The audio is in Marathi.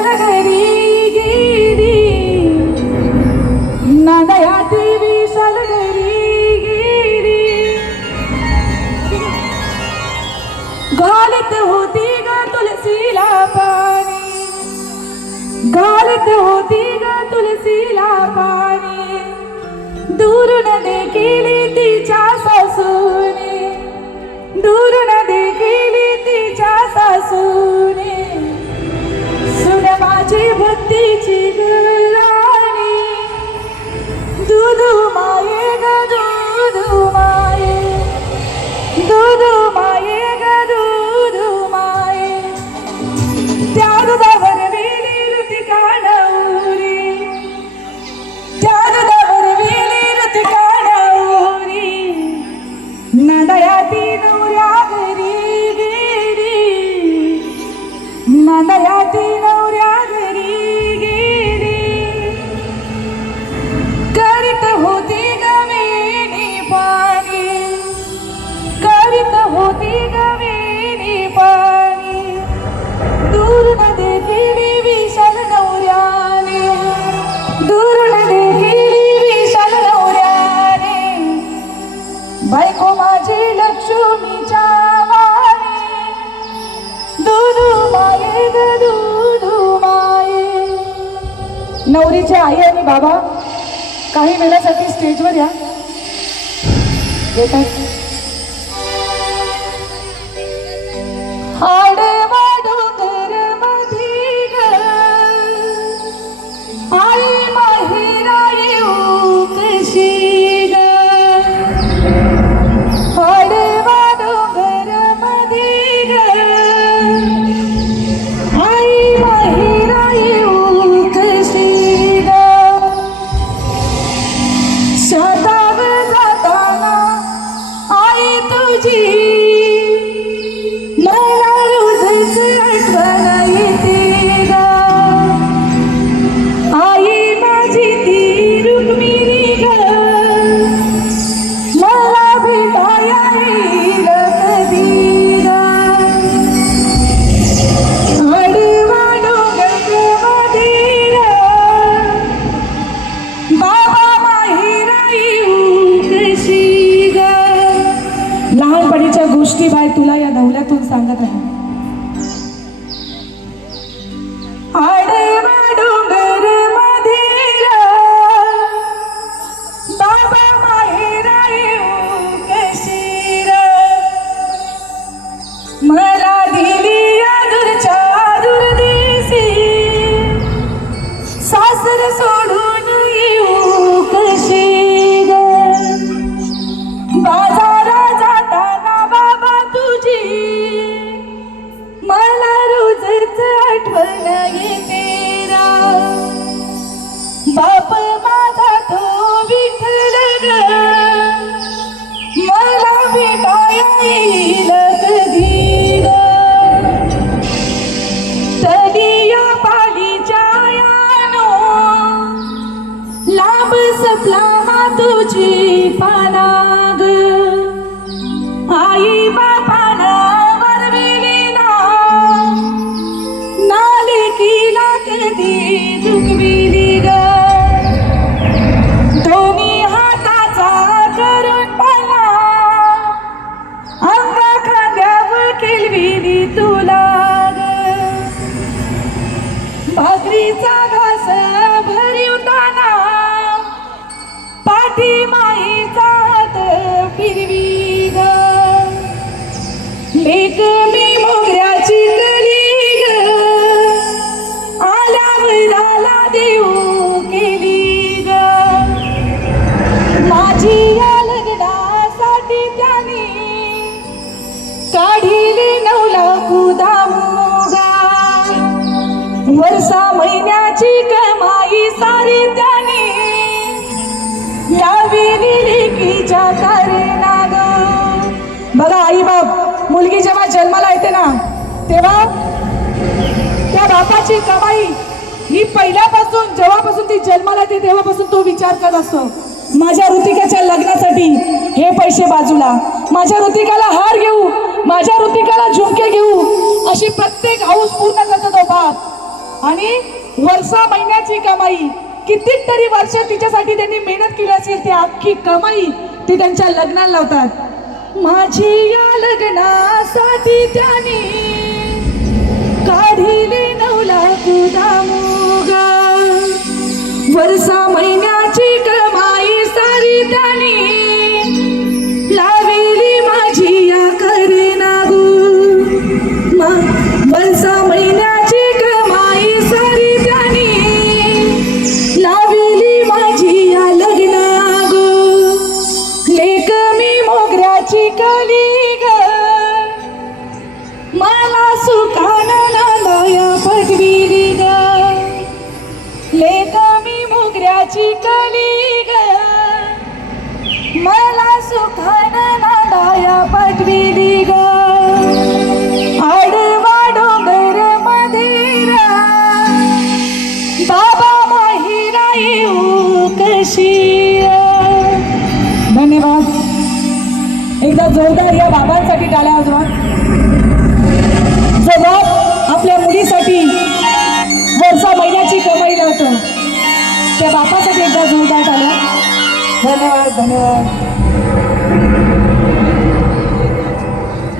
विशाल घरी गेली, नांदयाची विशाल घरी गेली, घालत होती ग तुलसीला पाणी, घालत होती ग तुलसीला पाणी, दुरून देखील तिच्या सासूने, दुरून देखील तिच्या सासूने, सुन माझी भक्तीची गुलाणी, दूध माये ग दूध माये, दूध माये ग दूध माये, त्या दुधावर वेली ऋतिका नवरी, त्या दुधावर वेली ऋतिका नवरी, नांदयाती नवऱ्या घरी गेली, नांदयाती नवऱ्या घरी गेली, करीत होती गवेणी पाणी, करीत होती गवेणी पाणी, दुरून देखील विशाल नवऱ्याने, दुरून देखील विशाल नवऱ्याने, बायको माझी लक्ष्मीच्या वाणी, दूध माये ग दूध माये. नवरीचे आई आणि बाबा काही वेळासाठी स्टेजवर या येतात. आडवा डोंगर मधी ग आई माहेरा येऊ कशी ग, आडवा डोंगर मधी ग आई माहेरा येऊ कशी ग, शेतावर जाताना आई तुझी मला रोजच आठवण येते ग, आई माझी ती रुक्मिणी ग, मला भेटाया येईल कधी ग, आडवा डोंगरमध्ये ग बाबा माहेरा येऊ कशी ग. लहानपणीच्या गोष्टी बाय तुला या नवल्यातून सांगत आहे. आडवा डोंगर मध्ये ग बाबा माहेरा येऊ कशी ग, मला दिली या दूरच्या दूरदेशी, सासर सोडून येऊ कशी ग, बाजारा जाताना बाबा तुझी मला रोजच आठवण येते रा, बाप माझा तो विठ्ठल ग, मला भेटाया येईल कधी ग, तरी या पालीच्या यानो लांब सपला मातुची पाना ग, आई बापाना वरविली ना, नालेकीला कधी दुखविली ग, दोन्ही हाताचा करून पाला, अंगा खांद्यावर केलविली तुला ग, भाकरीचा घास भरवताना पाठी माईचा हात फिरवी ग, लेक मी मोगऱ्याची कली ग, आल्यावर आला देऊ केली ग, माझी या लग्नासाठी त्याने काढिली 9 लाख दामुगा, वर्षा महिन्याची कमाई सारी त्याने यावी लेकीच्या तारेना ग. बघा आई बाप मुलगी जेव्हा जन्माला येते ना तेव्हा त्या बापाची कमाई ही पहिल्यापासून जेव्हापासून ती जन्माला येते तेव्हापासून तो विचार करत असतो, माझ्या ऋतिकाच्या लग्नासाठी हे पैसे बाजूला, माझ्या ऋतिकाला हार घेऊ, माझ्या ऋतिकाला झुमके घेऊ, अशी प्रत्येक हौस पूर्ण करतो तो बाप. आणि वर्षा महिन्याची कमाई, कितीतरी वर्ष तिच्यासाठी त्यांनी मेहनत केली असेल, ती अख्खी कमाई ती त्यांच्या लग्नाला लावतात. माझी या लग्नासाठी त्याने काढिले 9 लाख दामोग, वर्षा महिन्याची कमाई सारी त्याने लावेली माझी या करना गो. वर्षा महिन्याची कमाई सारी त्याने लावेली माझी या लग्ना गो. लेक मी मोगऱ्याची कली ग, मला सुखानं नांदाया पटविली ग. लेक मी मोगऱ्याची कली ग, मला सुखानं नांदाया पटविली ग. आडवा डोंगर मध्ये बाबा माहिरा येऊ कशी. धन्यवाद. एकदा जोरदार या बाबांसाठी टाळ्या वाजवा. जो बाप आपल्या मुलीसाठी वर्षा महिन्याची कमाई लावतो, त्या बापासाठी एकदा जोरदार टाळ्या. धन्यवाद. धन्यवाद.